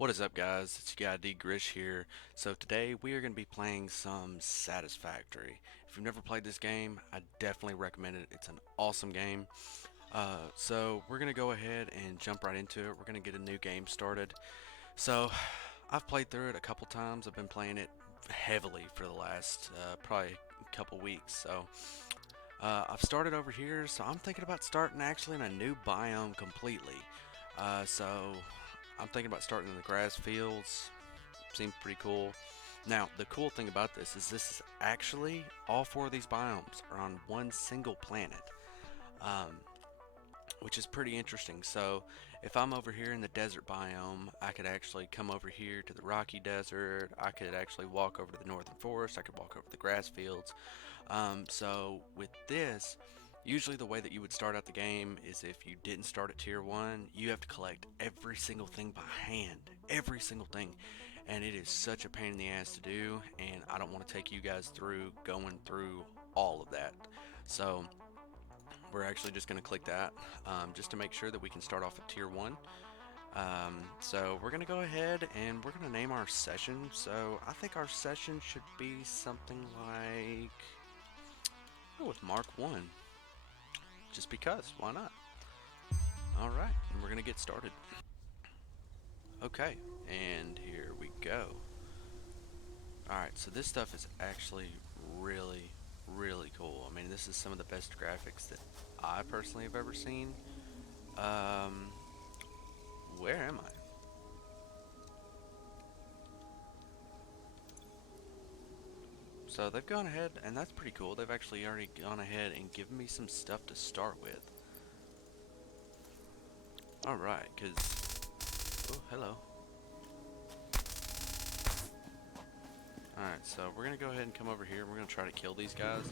What is up, guys? It's your guy D Grish here. So today we are going to be playing some Satisfactory. If you've never played this game, I definitely recommend it. It's an awesome game. So we're going to go ahead and jump right into it. We're going to get a new game started. So I've played through it a couple times. I've been playing it heavily for the last probably a couple weeks. So I've started over here. So I'm thinking about starting actually in a new biome completely. So I'm thinking about starting in the grass fields. Seems pretty cool. Now, the cool thing about this is actually all four of these biomes are on one single planet, um, which is pretty interesting. So, if I'm over here in the desert biome, I could actually come over here to the rocky desert. I could actually walk over to the northern forest. I could walk over to the grass fields. So, with this, usually the way that you would start out the game is if you didn't start at tier 1, you have to collect every single thing by hand. Every single thing. And it is such a pain in the ass to do, and I don't want to take you guys through going through all of that. So we're actually just going to click that just to make sure that we can start off at tier 1. So we're going to go ahead and we're going to name our session. So I think our session should be something like, go with Mark 1, just because, why not? Alright, and we're going to get started. Okay, and here we go. Alright, so this stuff is actually really cool. I mean, this is some of the best graphics that I personally have ever seen. Um, where am I? So they've gone ahead, and that's pretty cool. They've actually already gone ahead and given me some stuff to start with. Alright, because... Oh, hello. Alright, so we're going to go ahead and come over here. We're going to try to kill these guys.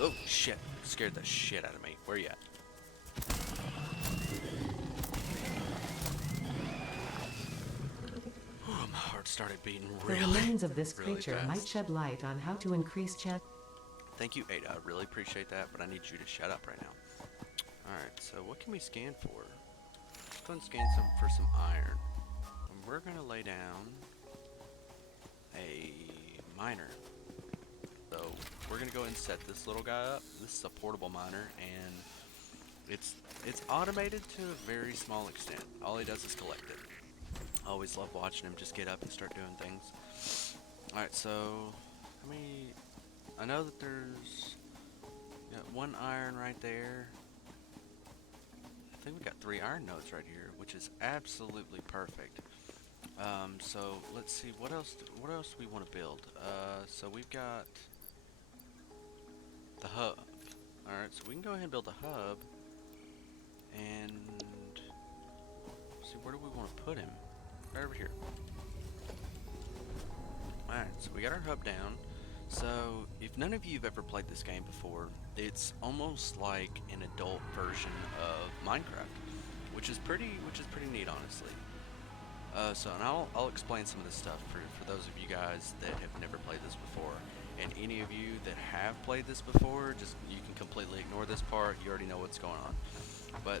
Oh, shit. Scared the shit out of me. Where you at? Oh, my heart started beating The remains of this really creature fast. might shed light on how to increase chance. Thank you, Ada. I really appreciate that, but I need you to shut up right now. Alright, so what can we scan for? Let's go and scan for some iron. And we're going to lay down a miner. So we're going to go ahead and set this little guy up. This is a portable miner, and it's automated to a very small extent. All he does is collect it. I always love watching him just get up and start doing things. Alright, so how many... I know that there's one iron right there. I think we got 3 iron nodes right here, which is absolutely perfect. So let's see what else do we want to build. So we've got the hub. All right, so we can go ahead and build a hub, and see, where do we want to put him? Right over here. All right, so we got our hub down. So if none of you have ever played this game before, it's almost like an adult version of Minecraft, which is pretty neat, honestly. And I'll explain some of this stuff for those of you guys that have never played this before. And any of you that have played this before, just you can completely ignore this part. You already know what's going on. But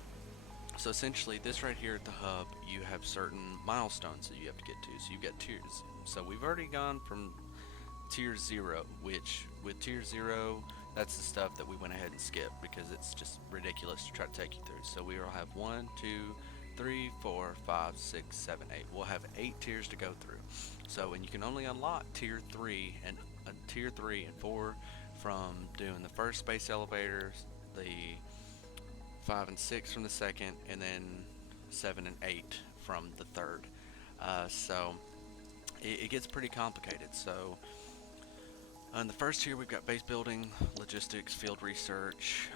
so essentially, this right here at the hub, you have certain milestones that you have to get to. So you've got tiers. So we've already gone from tier 0, which with tier 0, that's the stuff that we went ahead and skipped because it's just ridiculous to try to take you through. So we will have 1, 2, 3, 4, 5, 6, 7, 8. We'll have 8 tiers to go through. So, and you can only unlock tier 3 and 4 from doing the first space elevators, the 5 and 6 from the second, and then 7 and 8 from the third. So it gets pretty complicated. So in the first tier, we've got base building, logistics, field research.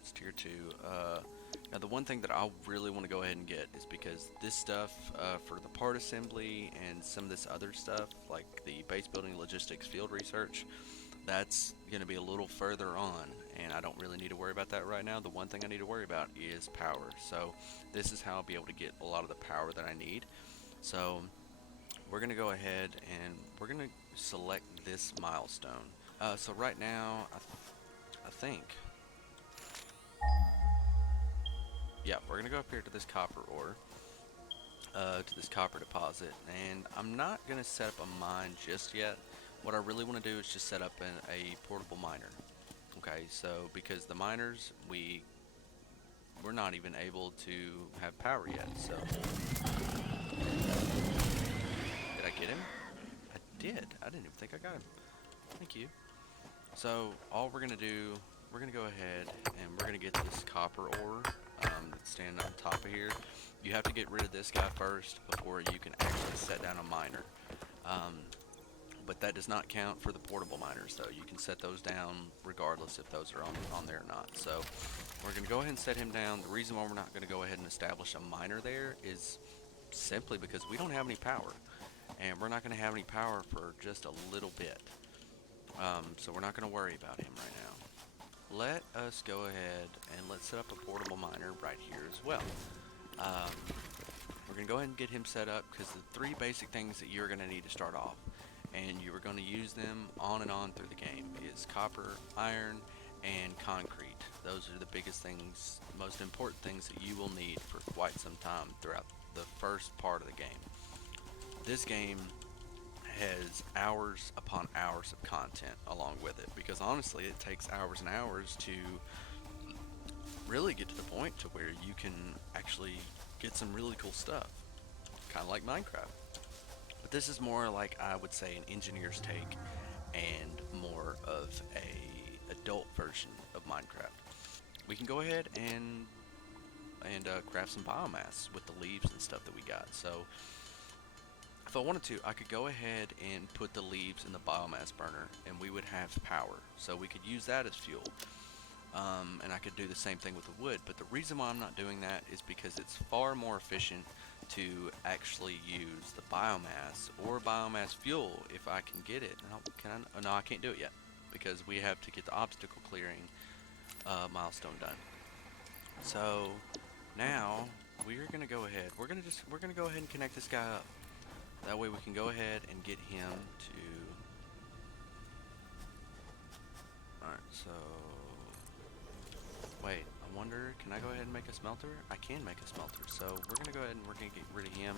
It's tier 2. Now, the one thing that I really want to go ahead and get is because this stuff for the part assembly and some of this other stuff, like the base building, logistics, field research, that's going to be a little further on, and I don't really need to worry about that right now. The one thing I need to worry about is power. So this is how I'll be able to get a lot of the power that I need. So we're going to go ahead and we're going to select this milestone. So right now, I think. Yeah, we're gonna go up here to this copper ore, to this copper deposit, and I'm not gonna set up a mine just yet. What I really want to do is just set up a portable miner. Okay, so because the miners, we're not even able to have power yet. So did I get him? I did. I didn't even think I got him. Thank you. So all we're gonna do, we're gonna go ahead and we're gonna get this copper ore that's standing on top of here. You have to get rid of this guy first before you can actually set down a miner. Um, but that does not count for the portable miners, though. You can set those down regardless if those are on there or not. So we're gonna go ahead and set him down. The reason why we're not gonna go ahead and establish a miner there is simply because we don't have any power, and we're not gonna have any power for just a little bit. So we're not going to worry about him right now. Let us go ahead and let's set up a portable miner right here as well. Um, we're going to go ahead and get him set up because the three basic things that you're going to need to start off, and you are going to use them on and on through the game, is copper, iron, and concrete. Those are the biggest things, most important things that you will need for quite some time throughout the first part of the game. This game has hours upon hours of content along with it, because honestly it takes hours and hours to really get to the point to where you can actually get some really cool stuff, kind of like Minecraft. But this is more like, I would say, an engineer's take and more of a adult version of Minecraft. We can go ahead and craft some biomass with the leaves and stuff that we got. So if I wanted to, I could go ahead and put the leaves in the biomass burner and we would have power. So we could use that as fuel. And I could do the same thing with the wood. But the reason why I'm not doing that is because it's far more efficient to actually use the biomass or biomass fuel if I can get it. No, I can't do it yet because we have to get the obstacle clearing milestone done. So now we're gonna go ahead. We're gonna go ahead and connect this guy up. That way we can go ahead and get him to... Alright, so... Wait, I wonder, can I go ahead and make a smelter? I can make a smelter, so we're gonna go ahead and we're gonna get rid of him.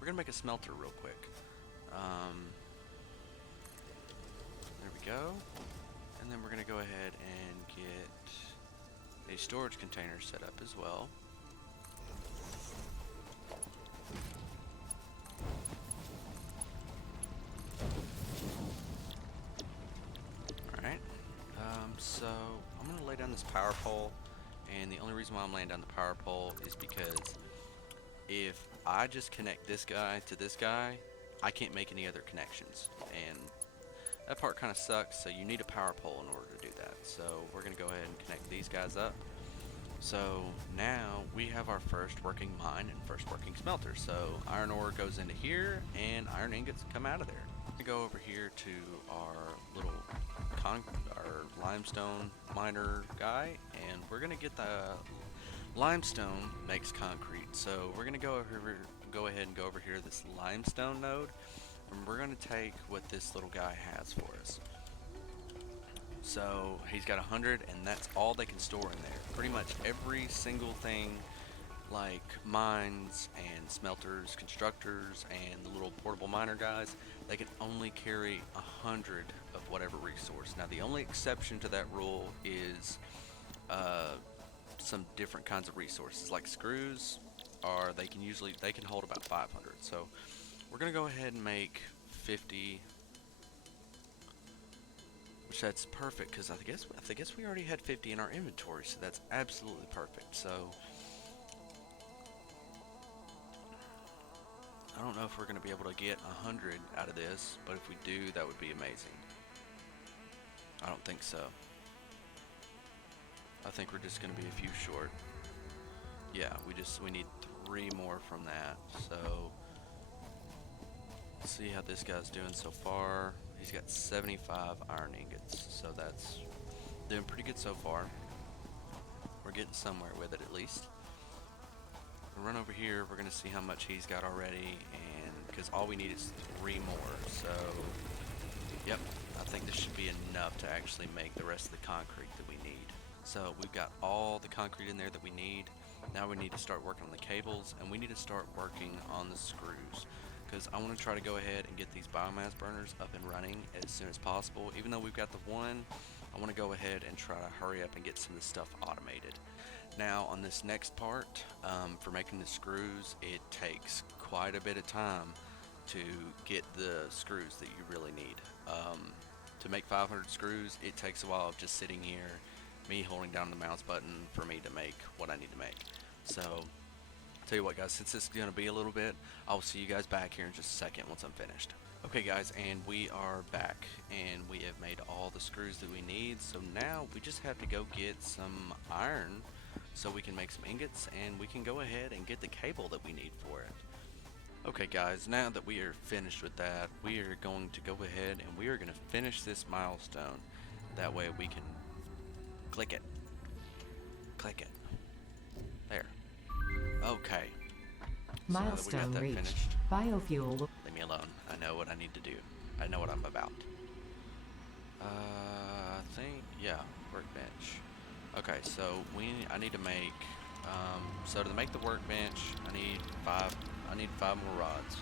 We're gonna make a smelter real quick. There we go. And then we're gonna go ahead and get a storage container set up as well. Alright, so I'm going to lay down this power pole, and the only reason why I'm laying down the power pole is because if I just connect this guy to this guy, I can't make any other connections, and that part kind of sucks, so you need a power pole in order to do that. So we're going to go ahead and connect these guys up. So now we have our first working mine and first working smelter. So iron ore goes into here and iron ingots come out of there. We go over here to our little our limestone miner guy, and we're gonna get the limestone makes concrete. So we're gonna go ahead and go over here to this limestone node, and we're gonna take what this little guy has for us. So he's got 100, and that's all they can store in there. Pretty much every single thing, like mines and smelters, constructors, and the little portable miner guys, they can only carry 100 of whatever resource. Now the only exception to that rule is some different kinds of resources, like screws, they can hold about 500. So we're gonna go ahead and make 50. Which that's perfect, because I guess we already had 50 in our inventory, so that's absolutely perfect. So I don't know if we're going to be able to get 100 out of this, but if we do, that would be amazing. I don't think so. I think we're just going to be a few short. Yeah, we need 3 more from that. So let's see how this guy's doing so far. He's got 75 iron ingots, so that's doing pretty good so far. We're getting somewhere with it at least. We'll run over here, we're going to see how much he's got already, and because all we need is 3 more, so yep, I think this should be enough to actually make the rest of the concrete that we So we've got all the concrete in there that we need. Now we need to start working on the cables, and we need to start working on the screws, because I want to try to go ahead and get these biomass burners up and running as soon as possible. Even though we've got the one, I want to go ahead and try to hurry up and get some of this stuff automated. Now on this next part, for making the screws, it takes quite a bit of time to get the screws that you really need. To make 500 screws, it takes a while of just sitting here, me holding down the mouse button for me to make what I need to make. So, tell you what guys, since this is going to be a little bit, I'll see you guys back here in just a second once I'm finished. Okay guys, and we are back, and we have made all the screws that we need, so now we just have to go get some iron so we can make some ingots, and we can go ahead and get the cable that we need for it. Okay guys, now that we are finished with that, we are going to go ahead and we are going to finish this milestone. That way we can click it. Click it. There. Okay. So now that we got Milestone that reached. finished, Biofuel. leave me alone. I know what I need to do. I know what I'm about. I think, yeah, workbench. Okay, so I need to make, so to make the workbench, I need five more rods.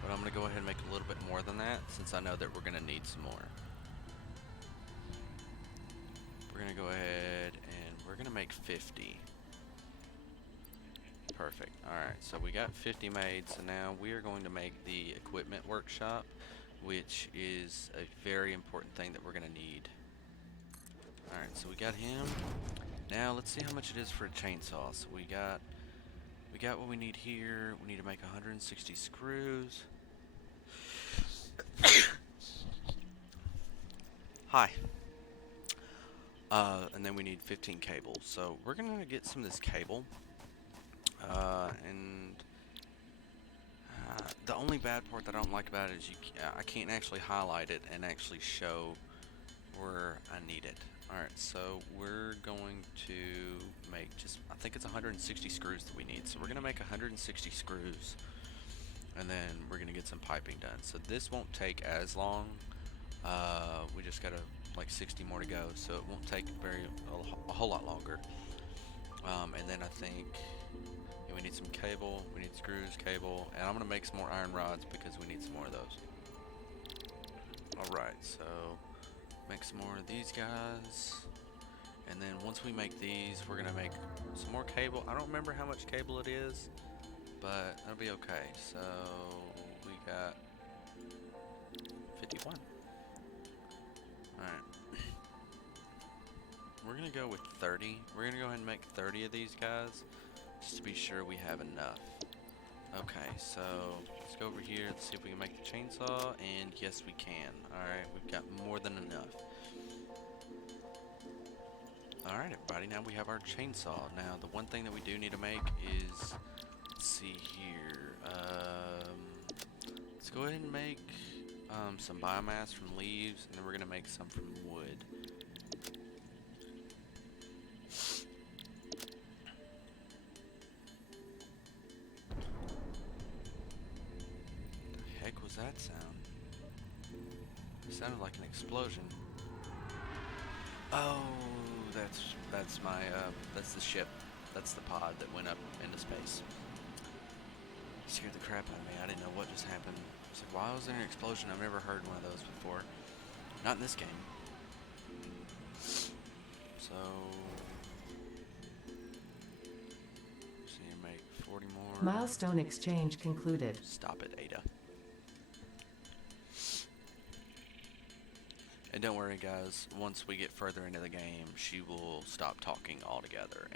But I'm gonna go ahead and make a little bit more than that, since I know that we're gonna need some more. We're gonna go ahead and we're gonna make 50. Perfect. Alright, so we got 50 made, so now we are going to make the equipment workshop, which is a very important thing that we're gonna need. Alright, so we got him. Now let's see how much it is for a chainsaw. So we got what we need here. We need to make 160 screws. Hi. And then we need 15 cables. So we're gonna get some of this cable. The only bad part that I don't like about it is I can't actually highlight it and actually show where I need it. Alright, so we're going to make I think it's 160 screws that we need. So we're going to make 160 screws, and then we're going to get some piping done. So this won't take as long. We just got like 60 more to go, so it won't take a whole lot longer. And then I think we need some cable, we need screws, cable, and I'm going to make some more iron rods because we need some more of those. Alright, so make some more of these guys, and then once we make these, we're gonna make some more cable. I don't remember how much cable it is, but that'll be okay. So we got 51. Alright. We're gonna go with 30. We're gonna go ahead and make 30 of these guys, just to be sure we have enough. Okay, so let's go over here, let's see if we can make the chainsaw, and yes we can. Alright, we've got more than enough. Alright everybody, now we have our chainsaw. Now the one thing that we do need to make is, let's see here, let's go ahead and make some biomass from leaves, and then we're going to make some from wood. Heck was that sound? It sounded like an explosion. Oh, that's my that's the ship. That's the pod that went up into space. It scared the crap out of me. I didn't know what just happened. I was like, why was there an explosion? I've never heard one of those before. Not in this game. So you make 40 more. Milestone exchange concluded. Stop it, Ada. And don't worry guys, once we get further into the game, she will stop talking altogether.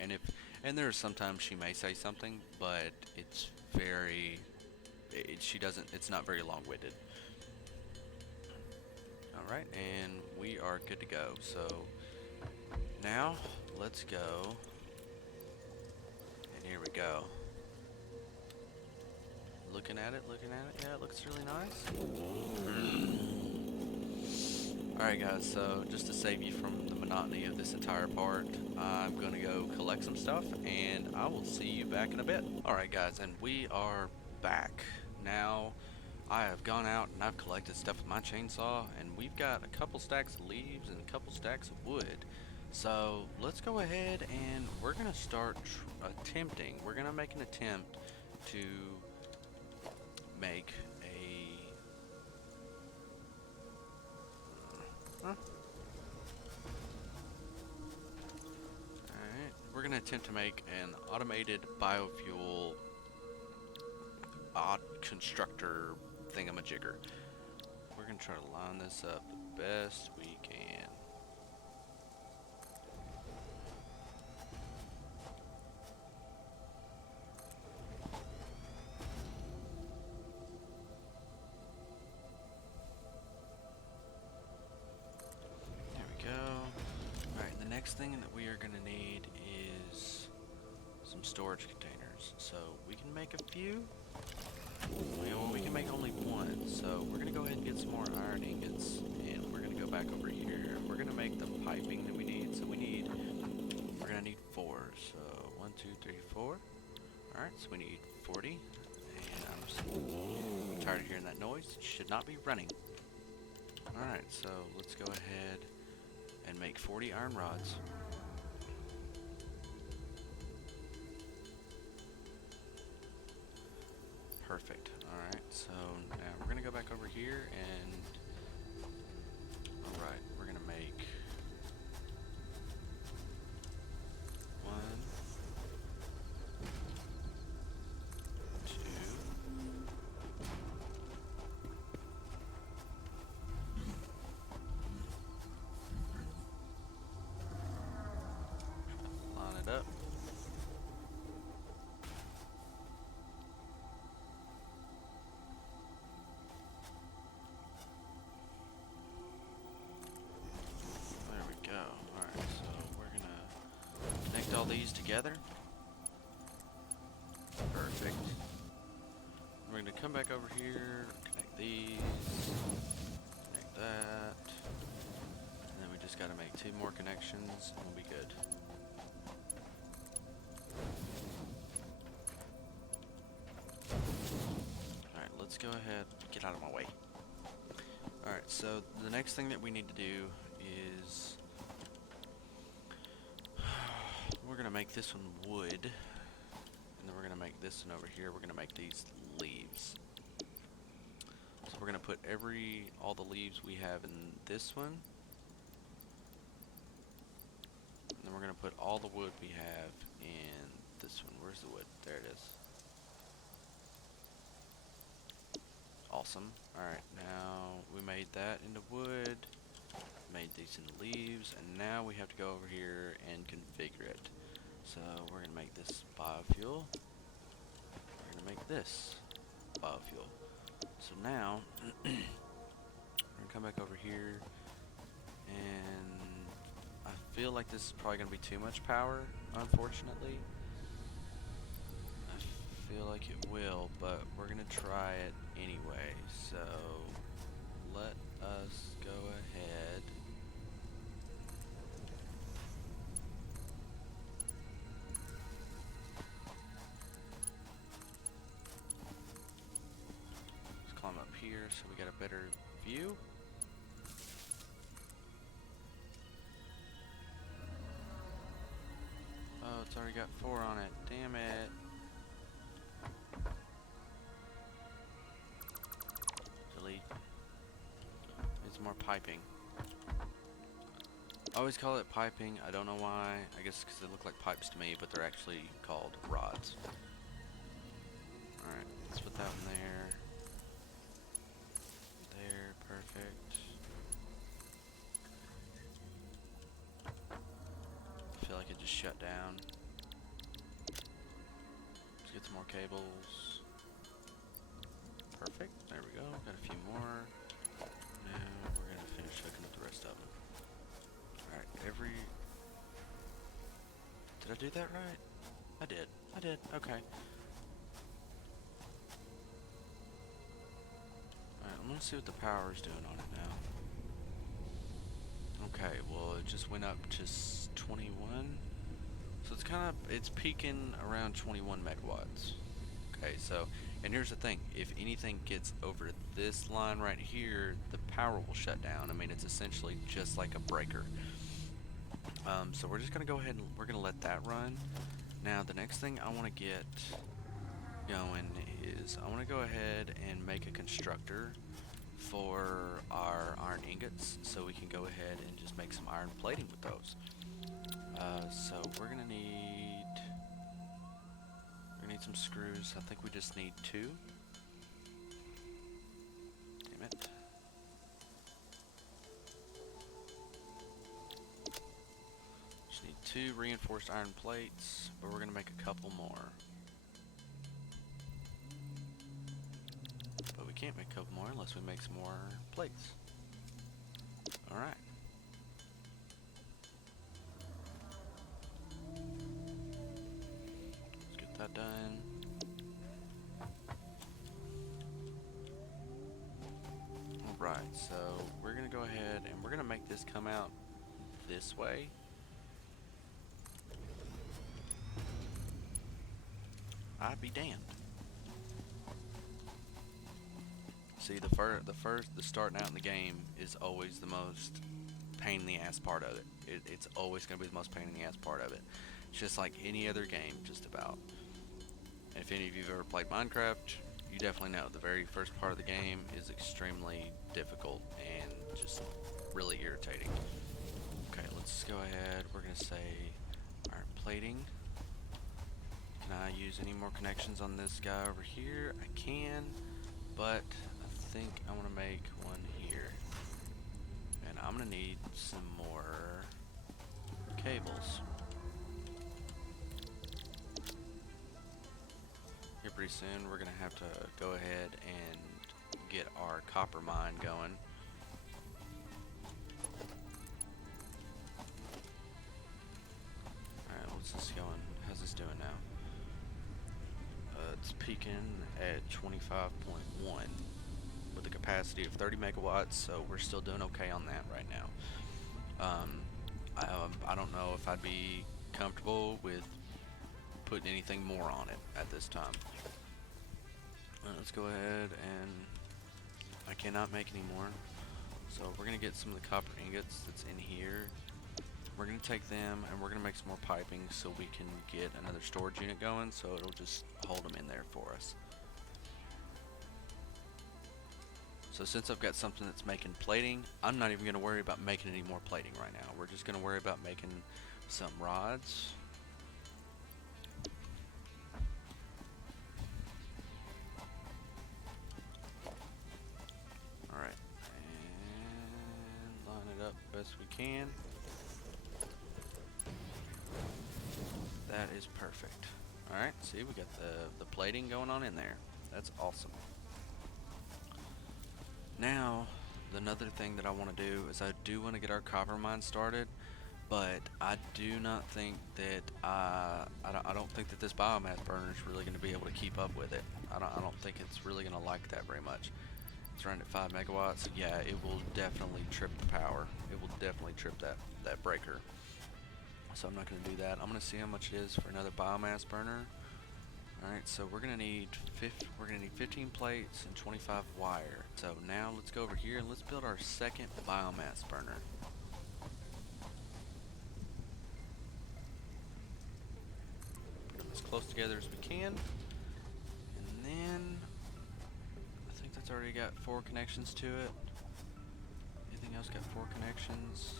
And there are sometimes she may say something, but it's it's not very long-winded. Alright, and we are good to go. So now let's go. And here we go. Looking at it, yeah, it looks really nice. Alright guys, so just to save you from the monotony of this entire part, I'm going to go collect some stuff, and I will see you back in a bit. Alright guys, and we are back. Now, I have gone out and I've collected stuff with my chainsaw, and we've got a couple stacks of leaves and a couple stacks of wood. So let's go ahead and we're gonna start attempting. We're gonna make an attempt to make a. Huh? Alright, we're gonna attempt to make an automated biofuel odd constructor thingamajigger. We're gonna try to line this up the best we can. There we go. Alright, the next thing that we are gonna need is some storage containers. So we can make a few. We can make only one, so we're gonna go ahead and get some more iron ingots, and we're gonna go back over here. We're gonna make the piping that we need. So we're gonna need 4. So 1, 2, 3, 4. All right, so we need 40, and I'm tired of hearing that noise. It should not be running. All right, so let's go ahead and make 40 iron rods. Perfect. Alright, so now we're going to go back over here and... Alright, we're going to make... 1, 2... Line it up. All these together. Perfect. We're going to come back over here, connect these, connect that, and then we just got to make 2 more connections and we'll be good. Alright, let's go ahead, get out of my way. Alright, so the next thing that we need to do is we're going to make this one wood, and then we're going to make this one over here. We're going to make these leaves. So we're going to put all the leaves we have in this one, and then we're going to put all the wood we have in this one. Where's the wood? There it is. Awesome. Alright, now we made that into wood, made these into leaves, and now we have to go over here and configure it. So we're going to make this biofuel. We're going to make this biofuel. So now, we're going to come back over here, and I feel like this is probably going to be too much power, unfortunately. I feel like it will, but we're going to try it anyway. So let us go ahead. Climb up here so we get a better view. Oh, it's already got 4 on it. Damn it. Delete. Needs more piping. I always call it piping. I don't know why. I guess because they look like pipes to me, but they're actually called rods. Alright, let's put that one there. There, perfect. I feel like it just shut down. Let's get some more cables. Perfect, there we go. Got a few more. Now we're gonna finish hooking up the rest of them. Alright, did I do that right? I did, okay. Alright, I'm gonna see what the power is doing on it now. Okay, well it just went up to 21. So it's peaking around 21 megawatts. Okay, so And here's the thing, if anything gets over this line right here, the power will shut down. I mean, it's essentially just like a breaker. So we're just gonna go ahead and we're gonna let that run. Now the next thing I want to get going is I want to go ahead and make a constructor for our iron ingots so we can go ahead and just make some iron plating with those. So we're gonna need some screws. I think we just need 2. Damn it. Just need 2 reinforced iron plates, but we're gonna make a couple more. But we can't make a couple more unless we make some more plates. Alright. Let's get that done. Alright, so we're gonna go ahead and we're gonna make this come out this way. I'd be damned. See, the starting out in the game is always the most pain in the ass part of it. It's always going to be the most pain in the ass part of it. It's just like any other game, just about. And if any of you've ever played Minecraft, you definitely know the very first part of the game is extremely difficult and just really irritating. Okay, let's go ahead. We're going to say iron plating. Can I use any more connections on this guy over here? I can, but I think I want to make one here. And I'm going to need some more cables. Here pretty soon we're going to have to go ahead and get our copper mine going. Alright, what's this going? How's this doing now? It's peaking at 25.1 with a capacity of 30 megawatts, so we're still doing okay on that right now. I don't know if I'd be comfortable with putting anything more on it at this time. Let's go ahead and I cannot make any more. So we're going to get some of the copper ingots that's in here. We're going to take them and we're going to make some more piping so we can get another storage unit going, so it'll just hold them in there for us. So since I've got something that's making plating, I'm not even going to worry about making any more plating right now. We're just going to worry about making some rods. Alright, and line it up best we can. That is perfect. Alright, see, we got the plating going on in there. That's awesome. Now, another thing that I want to do is I do want to get our copper mine started, but I do not think that I don't think that this biomass burner is really going to be able to keep up with it. I don't think it's really going to like that very much. It's running at 5 megawatts. Yeah, it will definitely trip the power. It will definitely trip that breaker. So I'm not going to do that. I'm going to see how much it is for another biomass burner. Alright, so we're going to need 15 plates and 25 wire. So now let's go over here and let's build our second biomass burner. Put them as close together as we can. And then I think that's already got 4 connections to it. Anything else got 4 connections?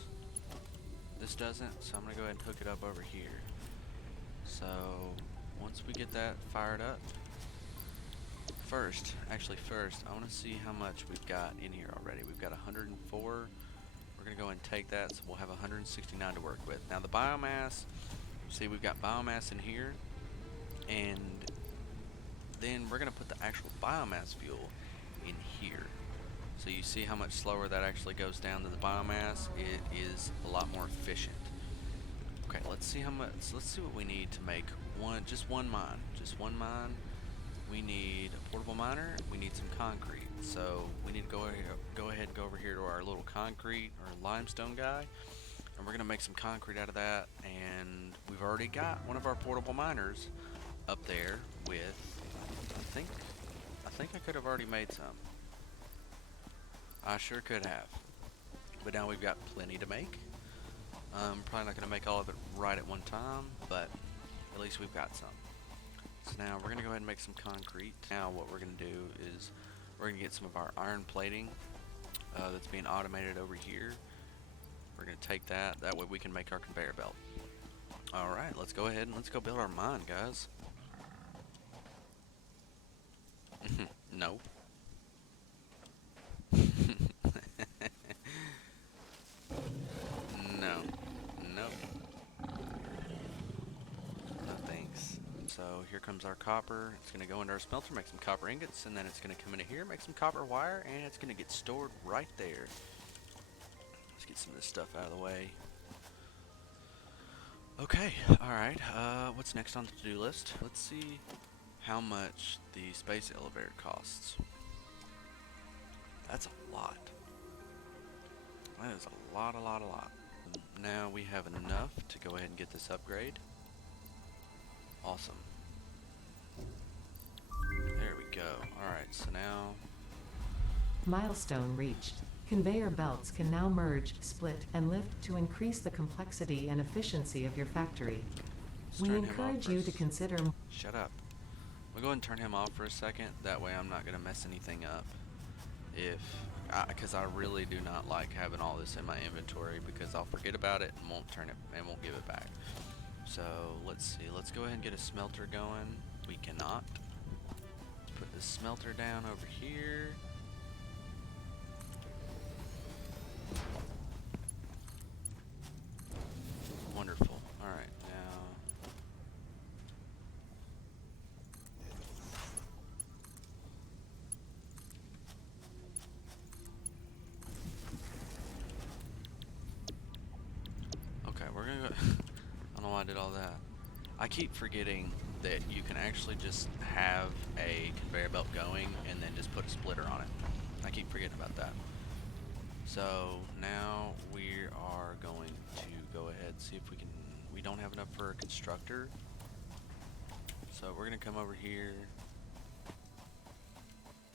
This doesn't, so I'm going to go ahead and hook it up over here. So once we get that fired up, first, I want to see how much we've got in here already. We've got 104. We're going to go ahead and take that, so we'll have 169 to work with. Now the biomass, see, we've got biomass in here, and then we're going to put the actual biomass fuel in here. So you see how much slower that actually goes down to the biomass. It is a lot more efficient. Okay, let's see what we need to make just one mine. We need a portable miner. We need some concrete. So we need to go ahead and go over here to our little concrete or limestone guy, and we're gonna make some concrete out of that. And we've already got one of our portable miners up there with, I think, think I could have already made some. I sure could have. But now we've got plenty to make. Probably not going to make all of it right at one time, but at least we've got some. So now we're going to go ahead and make some concrete. Now what we're going to do is we're going to get some of our iron plating that's being automated over here. We're going to take that. That way we can make our conveyor belt. Alright, let's go ahead and let's go build our mine, guys. No. No. Nope. No thanks. So here comes our copper. It's going to go into our smelter, make some copper ingots, and then it's going to come into here, make some copper wire, and it's going to get stored right there. Let's get some of this stuff out of the way. Okay, alright. What's next on the to-do list? Let's see how much the space elevator costs. That's a lot. That is a lot. Now we have enough to go ahead and get this upgrade. Awesome. There we go. Alright, so now... Milestone reached. Conveyor belts can now merge, split, and lift to increase the complexity and efficiency of your factory. let's We turn him off encourage for you a to consider... Shut up. We'll go ahead and turn him off for a second. That way I'm not going to mess anything up. Because I really do not like having all this in my inventory because I'll forget about it and won't give it back. So let's see. Let's go ahead and get a smelter going. We cannot. Let's put the smelter down over here. Wonderful. Alright, now... Okay, we're gonna go... I don't know why I did all that. I keep forgetting that you can actually just have a conveyor belt going and then just put a splitter on it. I keep forgetting about that. So now we are going to go ahead and see if we can... We don't have enough for a constructor. So we're going to come over here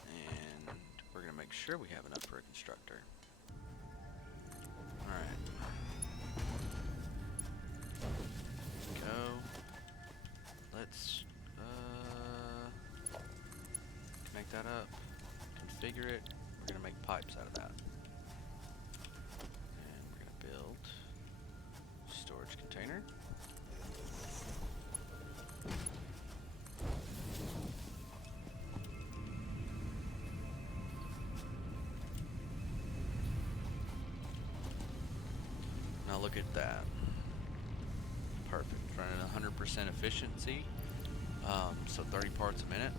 and we're going to make sure we have enough for a constructor. Alright. Go. Let's connect that up, configure it. We're going to make pipes out of that. And we're going to build storage container. Now look at that. Perfect. Running 100% efficiency. So 30 parts a minute.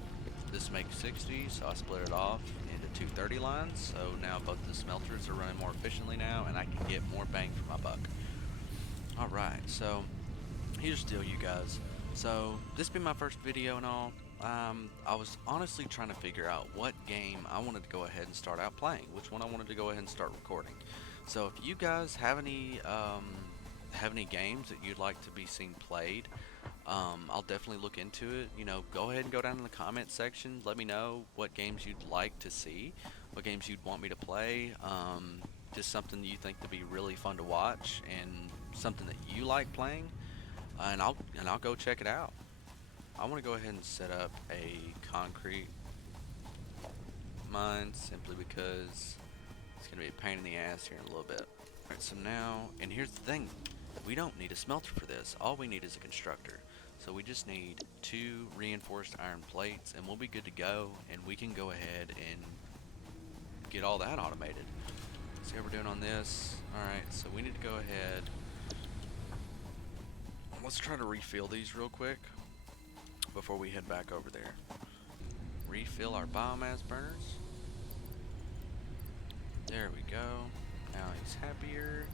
This makes 60, so I split it off into two 30 lines. So now both the smelters are running more efficiently now, and I can get more bang for my buck. Alright, so here's the deal, you guys. So this being my first video and all, I was honestly trying to figure out what game I wanted to go ahead and start out playing, which one I wanted to go ahead and start recording. So if you guys have any games that you'd like to be seen played, I'll definitely look into it. You know, go ahead and go down in the comment section. Let me know what games you'd like to see, what games you'd want me to play. Just something that you think to be really fun to watch and something that you like playing, and I'll go check it out. I want to go ahead and set up a concrete mine simply because it's gonna be a pain in the ass here in a little bit. Alright, so now, and here's the thing, we don't need a smelter for this. All we need is a constructor. So we just need 2 reinforced iron plates and we'll be good to go, and we can go ahead and get all that automated. See how we're doing on this. Alright, so we need to go ahead. Let's try to refill these real quick before we head back over there. Refill our biomass burners. There we go. Now he's happier.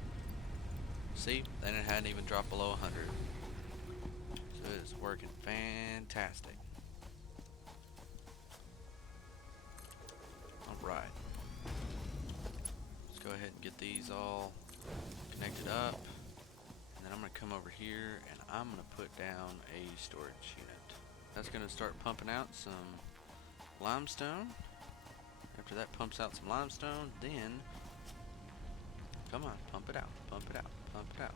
See, then it hadn't even dropped below 100. So it is working fantastic. Alright. Let's go ahead and get these all connected up. And then I'm going to come over here and I'm going to put down a storage unit. That's going to start pumping out some limestone. After that pumps out some limestone, then come on, pump it out, pump it out, pump it out.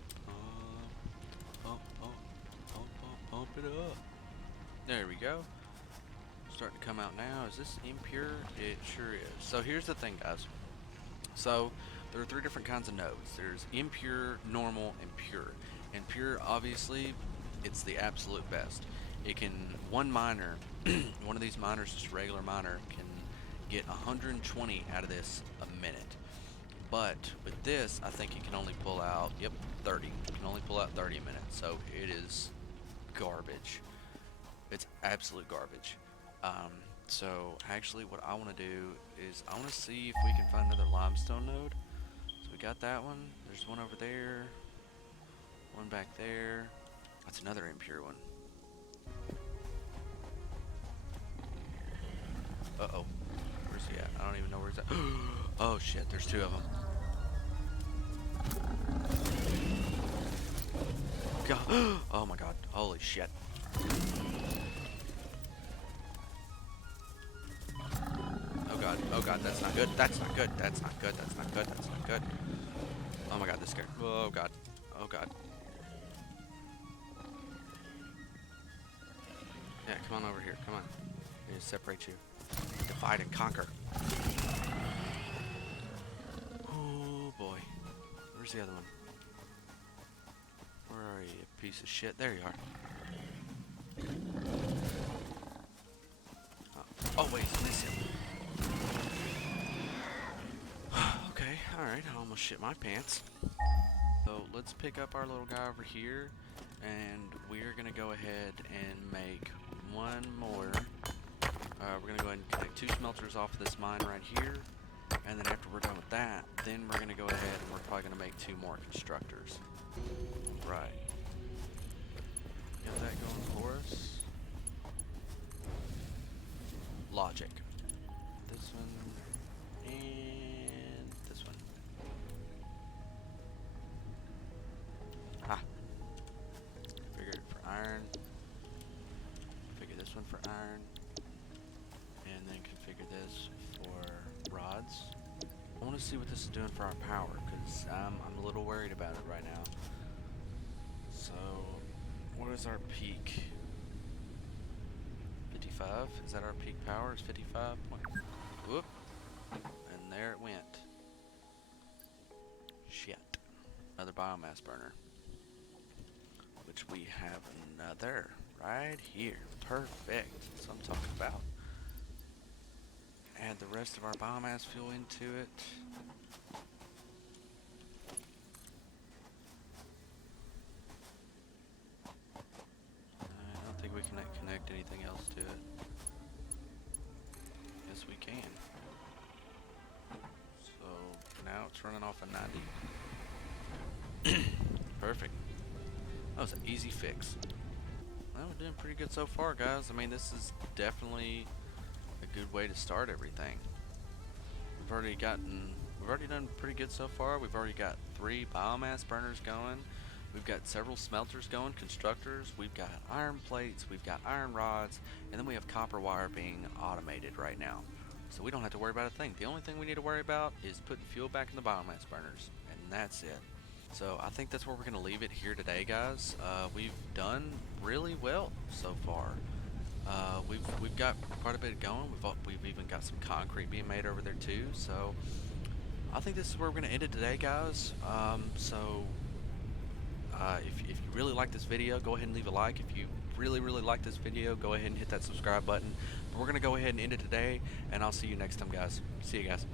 Pump it up. There we go. Starting to come out now. Is this impure? It sure is. So here's the thing, guys. So there are three different kinds of nodes. There's impure, normal, and pure. And pure, obviously, it's the absolute best. It can, one miner, one of these miners, just a regular miner, can get 120 out of this a minute. But with this, I think it can only pull out, yep, 30. It can only pull out 30 a minute. So it is garbage. It's absolute garbage. Um, so actually what I want to do is I want to see if we can find another limestone node. So we got that one. There's one over there. One back there. That's another impure one. Uh-oh. Where's he at? I don't even know where he's at. Oh shit, there's two of them. God. Oh my god. Holy shit. Oh god. Oh god, that's not good. That's not good. That's not good. That's not good. That's not good. Oh my god, this scared. Oh god. Oh god. Yeah, come on over here. Come on. I need to separate you. Divide and conquer. Oh boy. Where's the other one? Where are you, you piece of shit? There you are. Oh wait, I missed him. Okay, alright, I almost shit my pants. So let's pick up our little guy over here, and we're gonna go ahead and make one more. We're gonna go ahead and connect two smelters off of this mine right here, and then after we're done with that, then we're gonna go ahead and we're probably gonna make two more constructors. Right. Got that going for us. Logic. This one and this one. Ah. Configure it for iron. Configure this one for iron. And then configure this for rods. I want to see what this is doing for our power, because I'm a little worried about it right now. So, what is our peak? 55? Is that our peak power? Is 55? Whoop. And there it went. Shit. Another biomass burner. Which we have another right here. Perfect. That's what I'm talking about. Add the rest of our biomass fuel into it. I don't think we can connect anything else to it. Yes, we can. So now it's running off a 90. Perfect. That was an easy fix. Well, we're doing pretty good so far, guys. I mean, this is definitely a good way to start everything. We've already done pretty good so far. We've already got 3 biomass burners going. We've got several smelters going, constructors. We've got iron plates. We've got iron rods, and then we have copper wire being automated right now. So we don't have to worry about a thing. The only thing we need to worry about is putting fuel back in the biomass burners, and that's it. So I think that's where we're going to leave it here today, guys. We've done really well so far. We've got quite a bit going. We've even got some concrete being made over there too. So I think this is where we're going to end it today, guys. If you really like this video, go ahead and leave a like. If you really like this video, go ahead and hit that subscribe button. But we're going to go ahead and end it today, and I'll see you next time, guys. See you guys.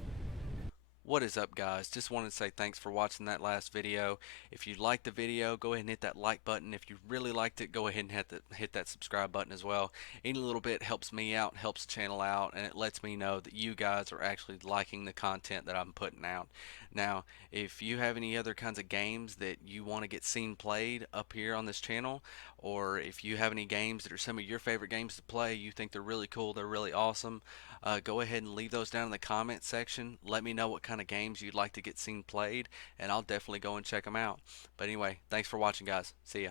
What is up, guys? Just wanted to say thanks for watching that last video. If you liked the video, go ahead and hit that like button. If you really liked it, go ahead and hit that subscribe button as well. Any little bit helps me out, helps the channel out, and it lets me know that you guys are actually liking the content that I'm putting out. Now, if you have any other kinds of games that you want to get seen played up here on this channel, or if you have any games that are some of your favorite games to play, you think they're really cool, they're really awesome, go ahead and leave those down in the comment section. Let me know what kind of games you'd like to get seen played, and I'll definitely go and check them out. But anyway, thanks for watching, guys. See ya.